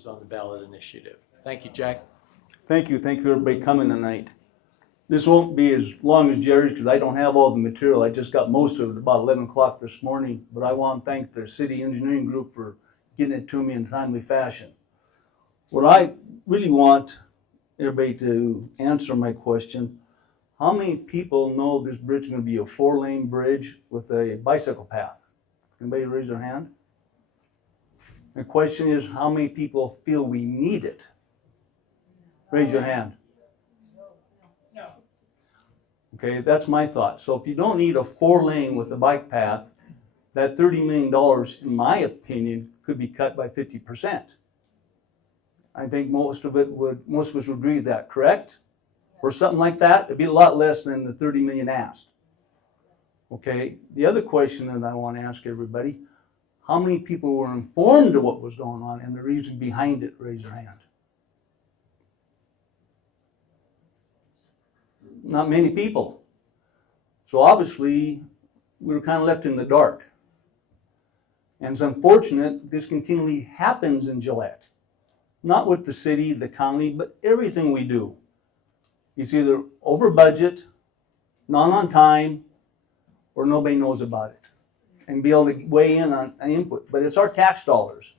is on the ballot initiative. Thank you, Jack. Thank you for everybody coming tonight. This won't be as long as Jerry's because I don't have all the material. I just got most of it about 11 o'clock this morning, but I want to thank the city engineering group for getting it to me in a timely fashion. What I really want everybody to answer my question, how many people know this bridge is going to be a 4-lane bridge with a bicycle path? Anybody raise their hand? The question is, how many people feel we need it? Raise your hand. No. Okay, that's my thought. So if you don't need a 4-lane with a bike path, that $30 million, in my opinion, could be cut by 50%. I think most of us would agree with that, correct? Or something like that. It'd be a lot less than the 30 million asked. Okay, the other question that I want to ask everybody, how many people were informed of what was going on and the reason behind it? Raise your hand. Not many people. So obviously, we were kind of left in the dark. And it's unfortunate this continually happens in Gillette. Not with the city, the county, but everything we do. It's either over budget, not on time, or nobody knows about it and be able to weigh in on input. But it's our tax dollars.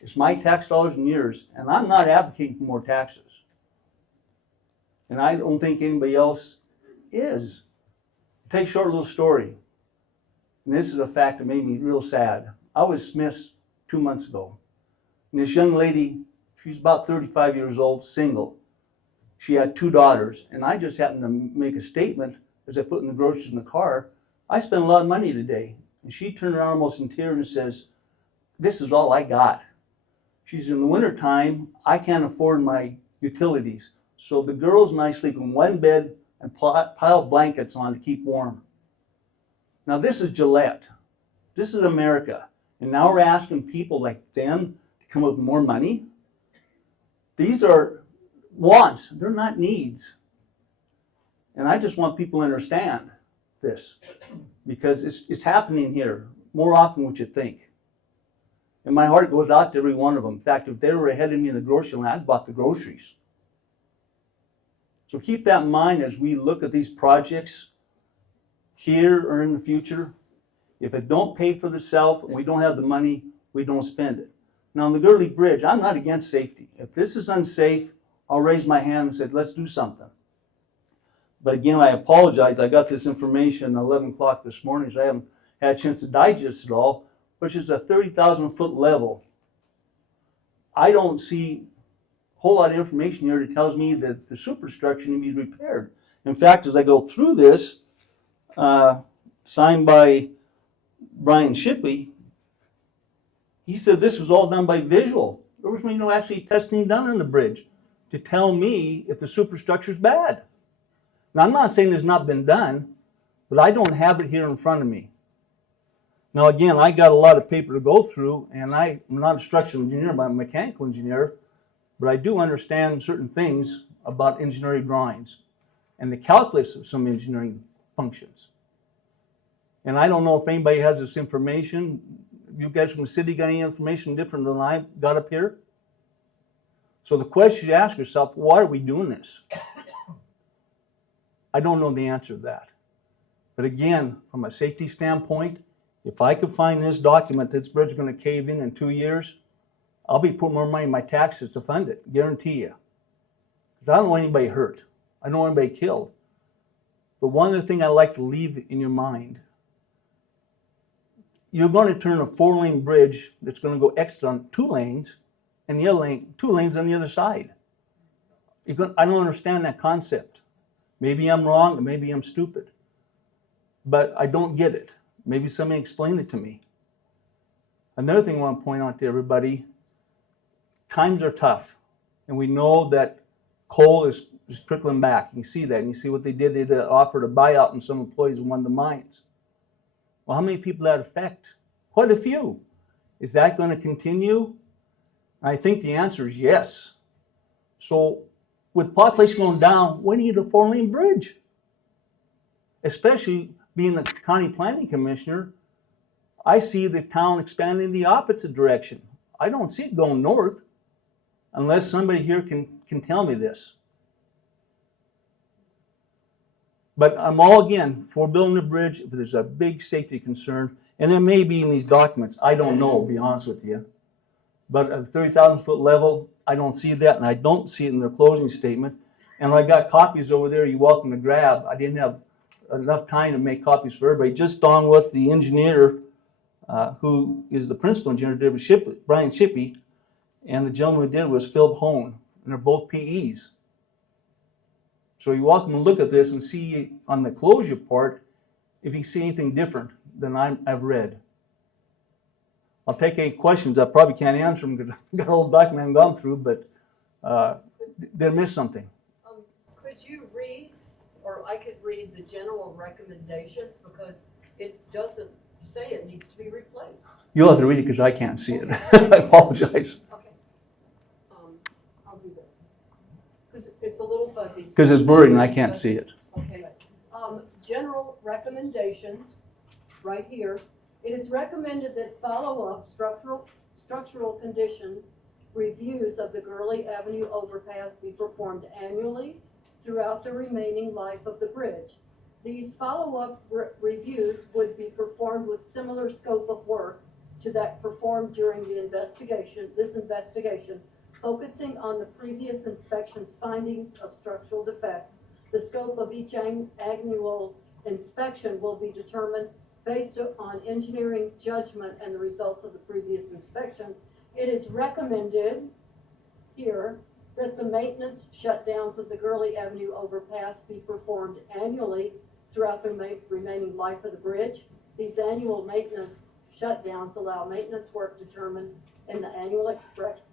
It's my tax dollars and yours. And I'm not advocating for more taxes. And I don't think anybody else is. I'll tell you a short little story. And this is a fact that made me real sad. I was dismissed 2 months ago. And this young lady, she's about 35 years old, single. She had 2 daughters. And I just happened to make a statement as I put in the groceries in the car. I spent a lot of money today. And she turned around almost in tears and says, this is all I got. She's in the wintertime, I can't afford my utilities. So the girls and I sleep in one bed and pile blankets on to keep warm. Now this is Gillette. This is America. And now we're asking people like them to come up with more money. These are wants, they're not needs. And I just want people to understand this because it's happening here more often than what you think. And my heart goes out to every one of them. In fact, if they were ahead of me in the grocery line, I'd bought the groceries. So keep that in mind as we look at these projects here or in the future. If it don't pay for itself and we don't have the money, we don't spend it. Now on the Gurley Bridge, I'm not against safety. If this is unsafe, I'll raise my hand and say, let's do something. But again, I apologize. I got this information at 11 o'clock this morning, so I haven't had a chance to digest it all, which is a 30,000 foot level. I don't see a whole lot of information here that tells me that the superstructure needs to be repaired. In fact, as I go through this, signed by Brian Shipley, he said this was all done by visual. There was no actually testing done on the bridge to tell me if the superstructure is bad. Now, I'm not saying it's not been done, but I don't have it here in front of me. Now, again, I got a lot of paper to go through, and I'm not a structural engineer, I'm a mechanical engineer, but I do understand certain things about engineering drawings and the calculus of some engineering functions. And I don't know if anybody has this information. You guys from the city got any information different than I got up here? So the question you ask yourself, why are we doing this? I don't know the answer to that. But again, from a safety standpoint, if I could find this document that this bridge is going to cave in 2 years, I'll be putting more money in my taxes to fund it, guarantee you. Because I don't want anybody hurt. I don't want anybody killed. But one other thing I'd like to leave in your mind, you're going to turn a 4-lane bridge that's going to go exit on 2 lanes, and the other lane, 2 lanes on the other side. I don't understand that concept. Maybe I'm wrong, and maybe I'm stupid. But I don't get it. Maybe somebody explain it to me. Another thing I want to point out to everybody, times are tough. And we know that coal is trickling back. You see that, and you see what they did. They offered a buyout and some employees in one of the mines. Well, how many people that affect? Quite a few. Is that going to continue? I think the answer is yes. So with population going down, we need a 4-lane bridge. Especially being the county planning commissioner, I see the town expanding the opposite direction. I don't see it going north. unless somebody here can tell me this. But I'm all again for building the bridge if there's a big safety concern, and there may be in these documents. I don't know, to be honest with you. But at the 30,000-foot level, I don't see that, and I don't see it in their closing statement. And I got copies over there you're welcome to grab. I didn't have enough time to make copies for everybody. Just on with the engineer, who is the principal engineer, did was Brian Shippey, and the gentleman who did was Phil Hone, and they're both PEs. So you're welcome to look at this and see on the closure part if you see anything different than I've read. I'll take any questions. I probably can't answer them because I've got a whole document I've gone through, but did I miss something? Could you read, or I could read the general recommendations, because it doesn't say it needs to be replaced. You'll have to read it because I can't see it. I apologize. Okay. I'll do that. Because it's a little fuzzy. Because it's blurry and I can't see it. Okay. General recommendations, right here. It is recommended that follow-up structural condition reviews of the Gurley Avenue overpass be performed annually throughout the remaining life of the bridge. These follow-up reviews would be performed with similar scope of work to that performed during this investigation, focusing on the previous inspection's findings of structural defects. The scope of each annual inspection will be determined based on engineering judgment and the results of the previous inspection. It is recommended here that the maintenance shutdowns of the Gurley Avenue overpass be performed annually throughout the remaining life of the bridge. These annual maintenance shutdowns allow maintenance work determined in the annual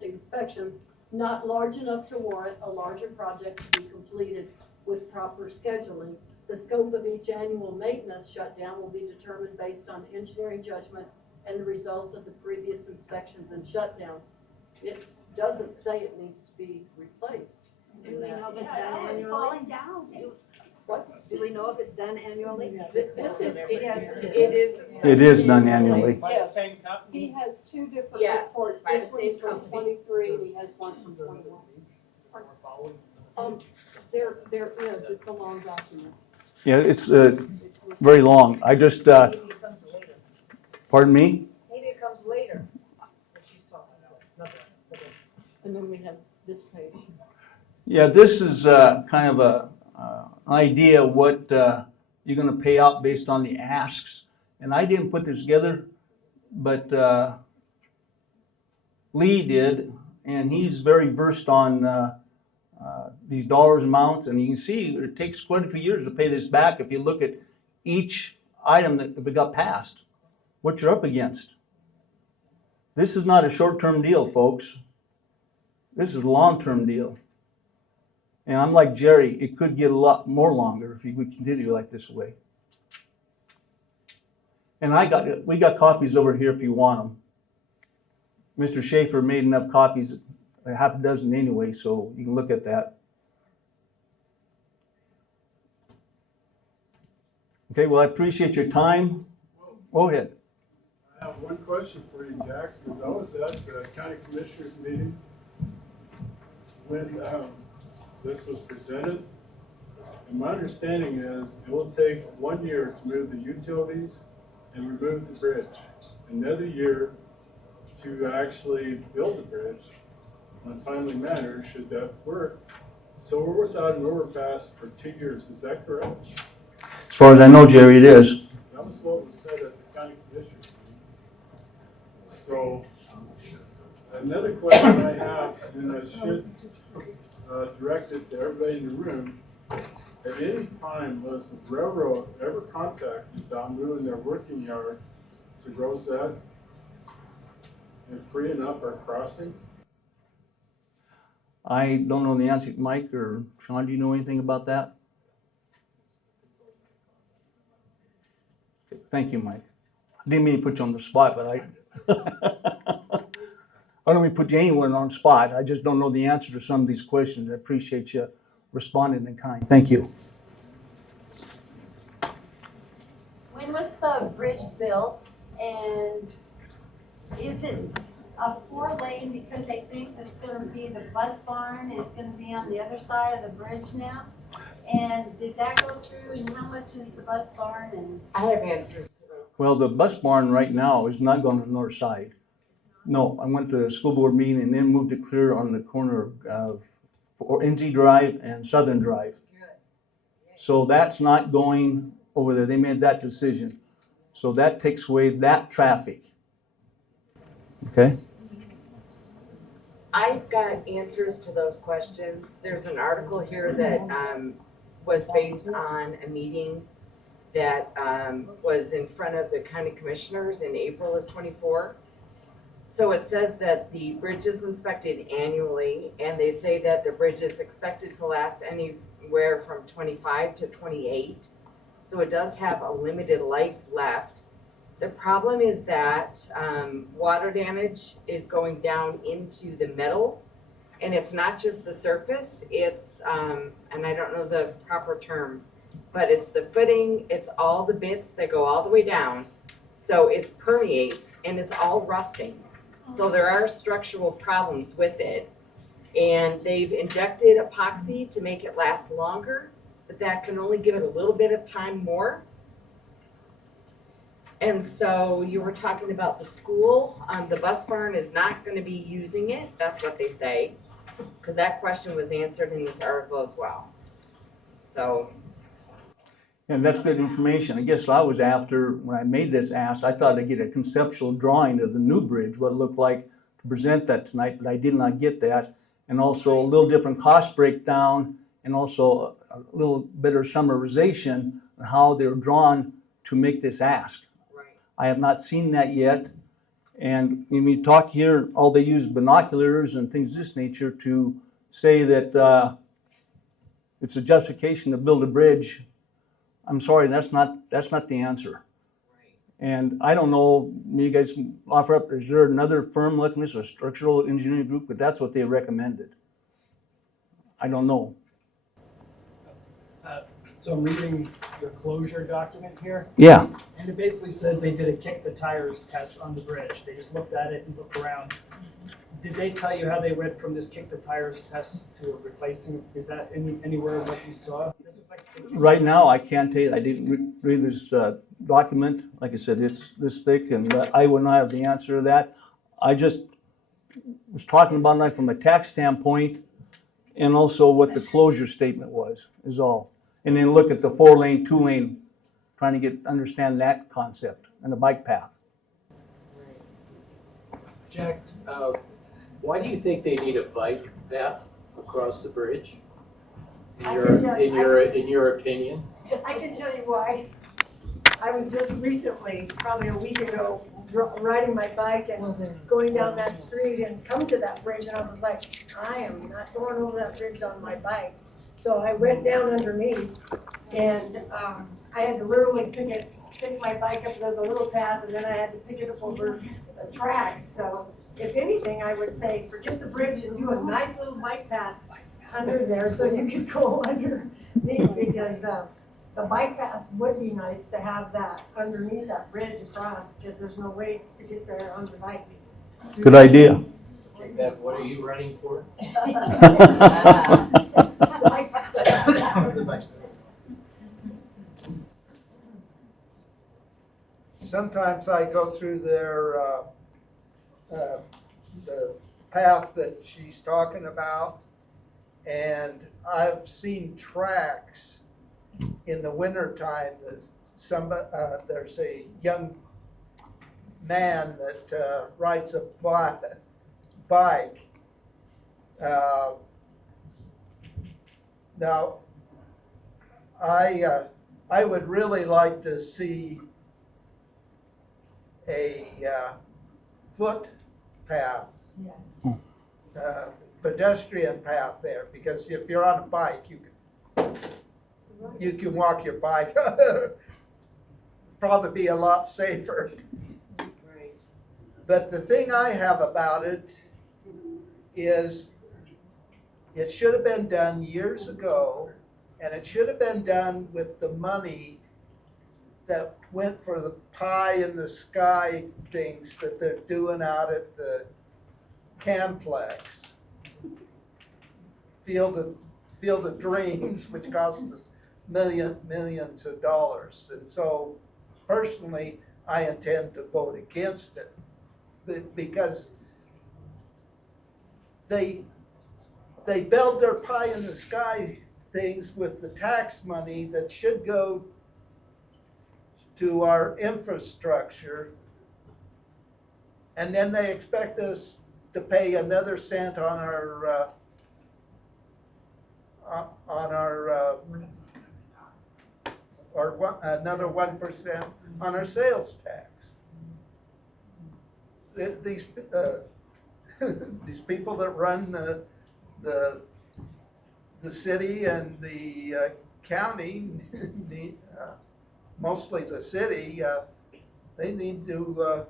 inspections not large enough to warrant a larger project to be completed with proper scheduling. The scope of each annual maintenance shutdown will be determined based on engineering judgment and the results of the previous inspections and shutdowns. It doesn't say it needs to be replaced. Do we know if it's Yeah, done it's annually? falling down. What? Do we know if it's done annually? This is, It is done annually. Yes, he has two different Yes, reports. by the This one's same from company. 23 and he has one from 21. There is, it's a long document. Yeah, it's very long. I just, Maybe it comes later. pardon me? Maybe it comes later, what she's talking about. And then we have this page. Yeah, this is kind of an idea of what you're going to pay out based on the asks. And I didn't put this together, but Lee did, and he's very versed on these dollars amounts. And you can see it takes quite a few years to pay this back if you look at each item that if it got passed, what you're up against. This is not a short-term deal, folks. This is a long-term deal. And I'm like Jerry, it could get a lot more longer if we continue like this way. And we got copies over here if you want them. Mr. Schaefer made enough copies, a half a dozen anyway, so you can look at that. Okay, well, I appreciate your time. Go ahead. I have one question for you, Jack, because I was at the county commissioners meeting when this was presented. And my understanding is it will take 1 year to move the utilities and remove the bridge. Another year to actually build the bridge in a timely manner, should that work. So we're without an overpass for 2 years, is that correct? As far as I know, Jerry, it is. That was what was said at the county commissioners meeting. So, another question I have, and I should direct it to everybody in the room, at any time was the railroad ever contacted about moving their working yard to Rosette and freeing up our crossings? I don't know the answer. Mike or Sean, do you know anything about that? Okay, thank you, Mike. I didn't mean to put you on the spot, but I don't mean to put anyone on the spot. I just don't know the answer to some of these questions. I appreciate you responding in kind. Thank you. When was the bridge built, and is it a 4-lane because they think it's gonna be, the bus barn is gonna be on the other side of the bridge now? And did that go through, and how much is the bus barn, and? I have answers to those. Well, the bus barn right now is not going to the north side. No, I went to the school board meeting and then moved it clear on the corner of NZ Drive and Southern Drive. So that's not going over there. They made that decision. So that takes away that traffic. Okay? I've got answers to those questions. There's an article here that was based on a meeting that was in front of the county commissioners in April of '24. So it says that the bridge is inspected annually, and they say that the bridge is expected to last anywhere from 25 to 28. So it does have a limited life left. The problem is that water damage is going down into the metal, and it's not just the surface, it's, and I don't know the proper term, but it's the footing, it's all the bits that go all the way down. So it permeates and it's all rusting. So there are structural problems with it. And they've injected epoxy to make it last longer, but that can only give it a little bit of time more. And so you were talking about the school, the bus barn is not gonna be using it, that's what they say. Cause that question was answered in this article as well. So, And that's good information. I guess I was after, when I made this ask, I thought I'd get a conceptual drawing of the new bridge, what it looked like to present that tonight, but I did not get that. And also a little different cost breakdown and also a little better summarization on how they were drawn to make this ask. right. I have not seen that yet. And when we talk here, all they use binoculars and things of this nature to say that it's a justification to build a bridge. I'm sorry, that's not the answer. And I don't know, you guys can offer up, is there another firm looking at this, a structural engineering group, but that's what they recommended. I don't know. So I'm reading the closure document here, Yeah, and it basically says they did a kick the tires test on the bridge. They just looked at it and looked around. Did they tell you how they went from this kick the tires test to replacing? Is that anywhere what you saw? This looks like right now I can't tell you, I didn't read this document. Like I said, it's this thick and I would not have the answer to that. I just was talking about it from a tax standpoint and also what the closure statement was, is all. And then look at the 4-lane, 2-lane, trying to understand that concept and the bike path. Jack, why do you think they need a bike path across the bridge? I can tell you- In your opinion? I can tell you why. I was just recently, probably a week ago, riding my bike and going down that street and come to that bridge, and I was like, I am not going over that bridge on my bike. So I went down underneath, and I had to literally pick my bike up. There's a little path, and then I had to pick it up over the tracks. So if anything, I would say forget the bridge and do a nice little bike path under there so you could go underneath, because the bike path would be nice to have that underneath that bridge across, because there's no way to get there on the bike. Good idea. Bev, what are you running for? Sometimes I go through their, the path that she's talking about, and I've seen tracks in the wintertime. There's a young man that rides a bike. Now, I would really like to see a footpath, pedestrian path there, because if you're on a bike, you can walk your bike. Probably be a lot safer. Right. But the thing I have about it is it should have been done years ago, and it should have been done with the money that went for the pie in the sky things that they're doing out at the Camplex, Field of Dreams, which cost us millions of dollars. And so personally, I intend to vote against it because they build their pie in the sky things with the tax money that should go to our infrastructure. And then they expect us to pay another cent on our another 1% on our sales tax. These these people that run the city and the county, mostly the city, they need to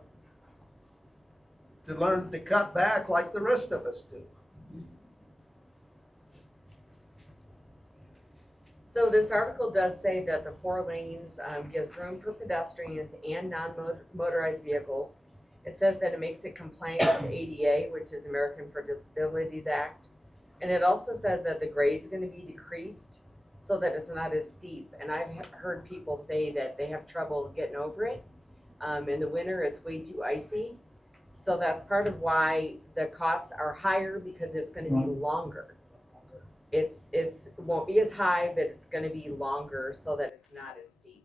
learn to cut back like the rest of us do. So this article does say that the 4 lanes gives room for pedestrians and non-motorized vehicles. It says that it makes it compliant with ADA, which is American for Disabilities Act. And it also says that the grade's gonna be decreased so that it's not as steep. And I've heard people say that they have trouble getting over it. In the winter, it's way too icy. So that's part of why the costs are higher, because it's gonna be longer. It won't be as high, but it's gonna be longer so that it's not as steep.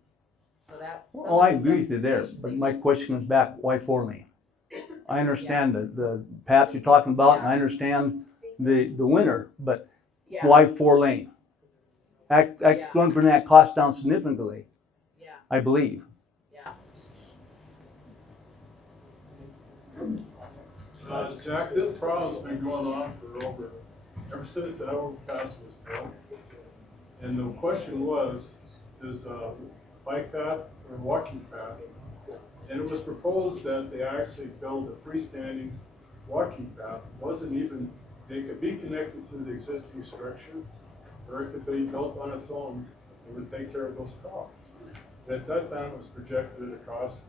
So that's. Well, I agree with you there, but my question is back, why 4 lane? I understand the path you're talking about, and I understand the winter, but Yeah, why 4 lane? That's going to bring that cost down significantly, yeah, I believe. yeah. Jack, this problem's been going on for ever since the overpass was built. And the question was, is a bike path or walking path? And it was proposed that they actually build a freestanding walking path. It could be connected to the existing structure, or it could be built on its own. It would take care of those problems. At that time, it was projected at a cost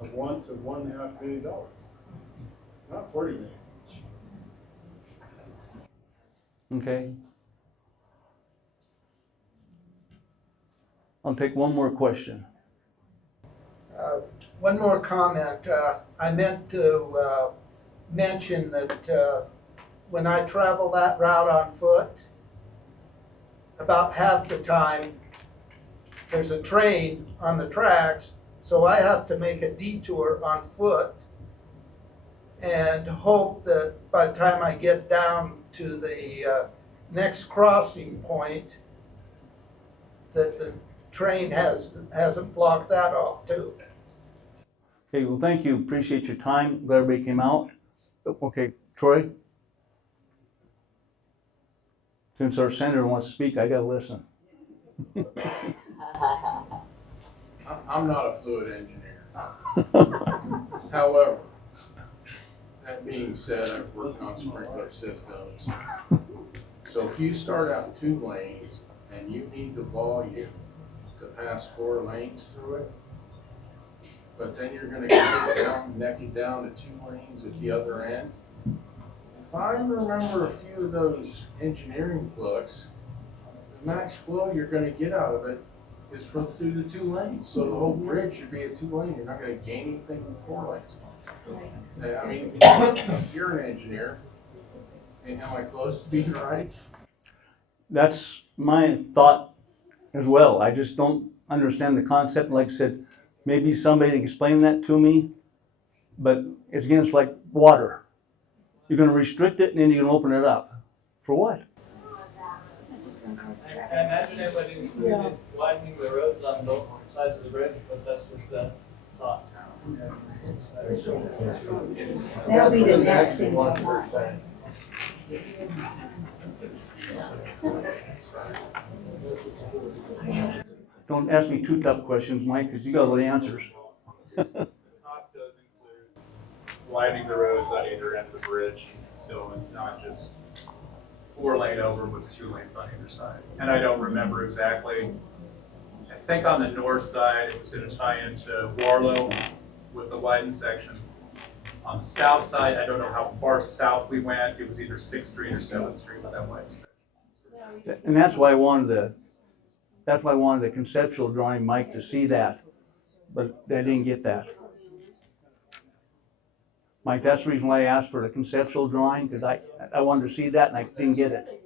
of $1 to $1.5 million, not $40 million. Okay. I'll take one more question. One more comment. I meant to mention that when I travel that route on foot, about half the time there's a train on the tracks, so I have to make a detour on foot and hope that by the time I get down to the next crossing point, that the train hasn't blocked that off too. Okay, well, thank you. Appreciate your time. Glad everybody came out. Okay, Troy? Since our senator wants to speak, I gotta listen. I'm not a fluid engineer. However, that being said, I've worked on sprinkler systems. So if you start out 2 lanes and you need the volume to pass 4 lanes through it, but then you're gonna neck it down to 2 lanes at the other end. If I remember a few of those engineering books, the max flow you're gonna get out of it is through the 2 lanes. So the whole bridge should be a 2 lane. You're not gonna gain anything with 4 lanes. I mean, you're an engineer. Am I close to being right? That's my thought as well. I just don't understand the concept. Like I said, maybe somebody can explain that to me, but it's against like water. You're gonna restrict it and then you're gonna open it up. For what? I imagine it would include widening the roads on both sides of the bridge, but that's just a thought. That'll be the next thing. Don't ask me too tough questions, Mike, because you got all the answers. The cost does include widening the roads on either end of the bridge, so it's not just 4 lane over with 2 lanes on either side. And I don't remember exactly. I think on the north side, it's gonna tie into Warlow with the widened section. On the south side, I don't know how far south we went. It was either 6th Street or 7th Street by that way. And that's why I wanted the conceptual drawing, Mike, to see that, but I didn't get that. Mike, that's the reason why I asked for the conceptual drawing, because I wanted to see that and I didn't get it.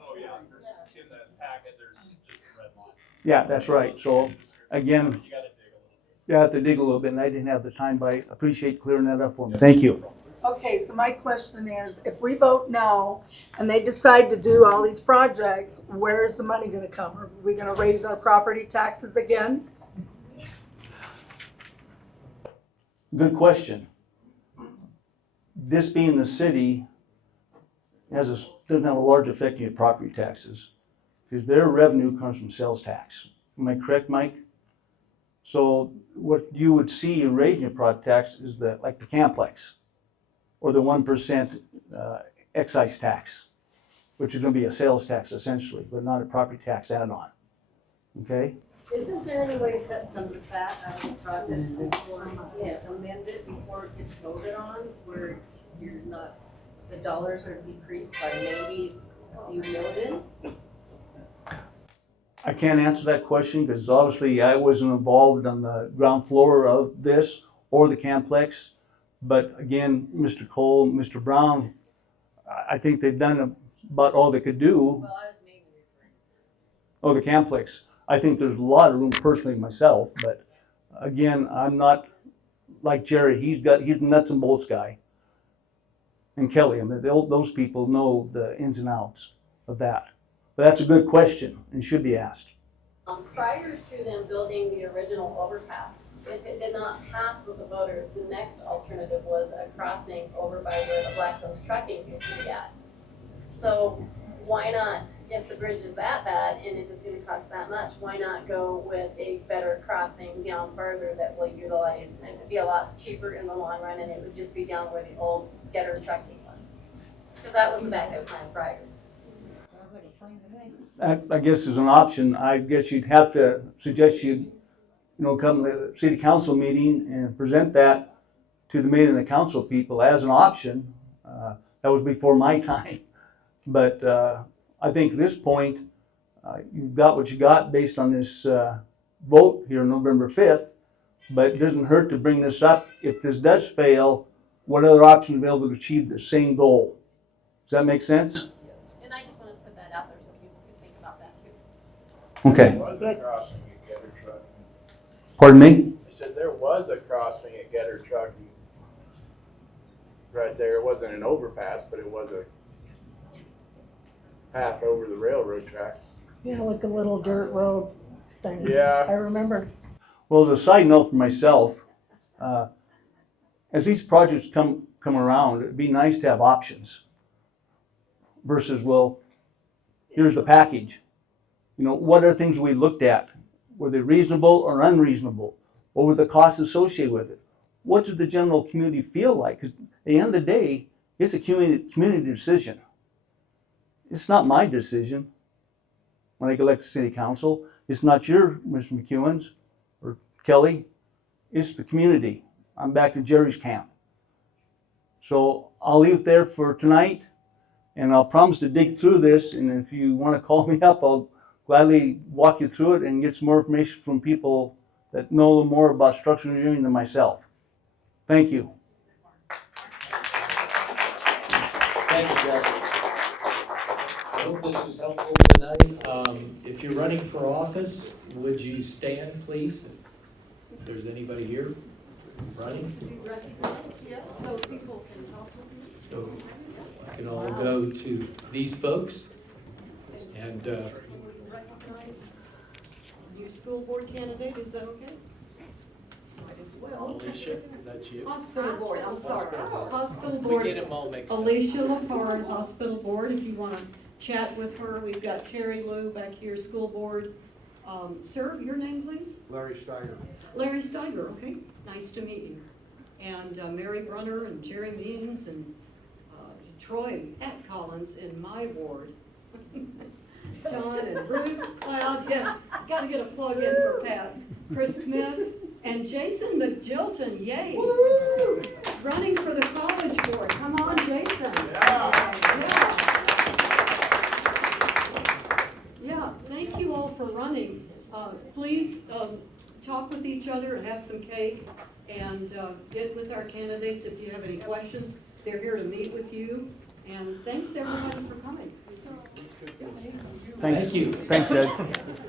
Oh, yeah, there's, in the packet, there's just some red lines. Yeah, that's right. So again, You gotta dig a little bit. you have to dig a little bit, and I didn't have the time, but I appreciate clearing that up for me. Thank you. Okay, so my question is, if we vote no and they decide to do all these projects, where's the money gonna come? Are we gonna raise our property taxes again? Good question. This being the city doesn't have a large effect on your property taxes, because their revenue comes from sales tax. Am I correct, Mike? So what you would see in raising your property tax is like the Camplex, or the 1% excise tax, which is gonna be a sales tax essentially, but not a property tax add-on. Okay? Isn't there any way to cut some of the fat out of the projects before, amend it before it gets voted on, where you're not, the dollars are decreased by maybe a few million? I can't answer that question because obviously I wasn't involved on the ground floor of this or the Camplex. But again, Mr. Cole, Mr. Brown, I think they've done about all they could do. Well, I was maybe referring. Oh, the Camplex. I think there's a lot of room personally myself, but again, I'm not like Jerry. He's a nuts and bolts guy. And Kelly, I mean, those people know the ins and outs of that. But that's a good question and should be asked. Prior to them building the original overpass, if it did not pass with the voters, the next alternative was a crossing over by where the Black Hills Trucking used to be at. So why not, if the bridge is that bad and if it's gonna cost that much, why not go with a better crossing down further that will utilize, and it'd be a lot cheaper in the long run, and it would just be down where the old Getter Trucking was. Because that was the backup plan prior. That, I guess, is an option. I guess you'd have to suggest you come to the city council meeting and present that to the mayor and the council people as an option. That was before my time. But I think at this point, you've got what you got based on this vote here November 5th. But it doesn't hurt to bring this up. If this does fail, what other options are available to achieve the same goal? Does that make sense? And I just wanted to put that out there so people could think about that too. Okay. There was a crossing at Getter Trucking. Pardon me? I said there was a crossing at Getter Trucking. Right there, it wasn't an overpass, but it was a path over the railroad tracks. Yeah, like a little dirt road thing. Yeah. I remember. Well, as a side note for myself, as these projects come around, it'd be nice to have options versus, well, here's the package. What are things we looked at? Were they reasonable or unreasonable? What were the costs associated with it? What did the general community feel like? Because at the end of the day, it's a community decision. It's not my decision when I get elected to city council. It's not your, Mr. McEwen's or Kelly. It's the community. I'm back to Jerry's camp. So I'll leave it there for tonight, and I'll promise to dig through this. And if you want to call me up, I'll gladly walk you through it and get some more information from people that know a little more about structural engineering than myself. Thank you. Thank you, Jack. I hope this was helpful tonight. If you're running for office, would you stand, please? If there's anybody here running. To be recognized, yes, so people can talk with you. So we can all go to these folks and Recognize your school board candidate, is that okay? Might as well. Alicia, that's you. Hospital board, I'm sorry. Hospital We board, get them all mixed up. Alicia Lepard, hospital board, if you wanna chat with her. We've got Terry Lou back here, school board. Sir, your name please? Larry Steiner. Larry Steiger, okay, nice to meet you. And Mary Brunner and Jerry Means and Troy and Pat Collins in my ward. John and Ruth Cloud, yes, gotta get a plug in for Pat. Chris Smith and Jason McJilton, yay. running for the college board. Come on, Jason. Yeah, thank you all for running. Please, talk with each other and have some cake and, get with our candidates if you have any questions. They're here to meet with you. And thanks everybody for coming. Thanks. Thank you. Thanks, Ed.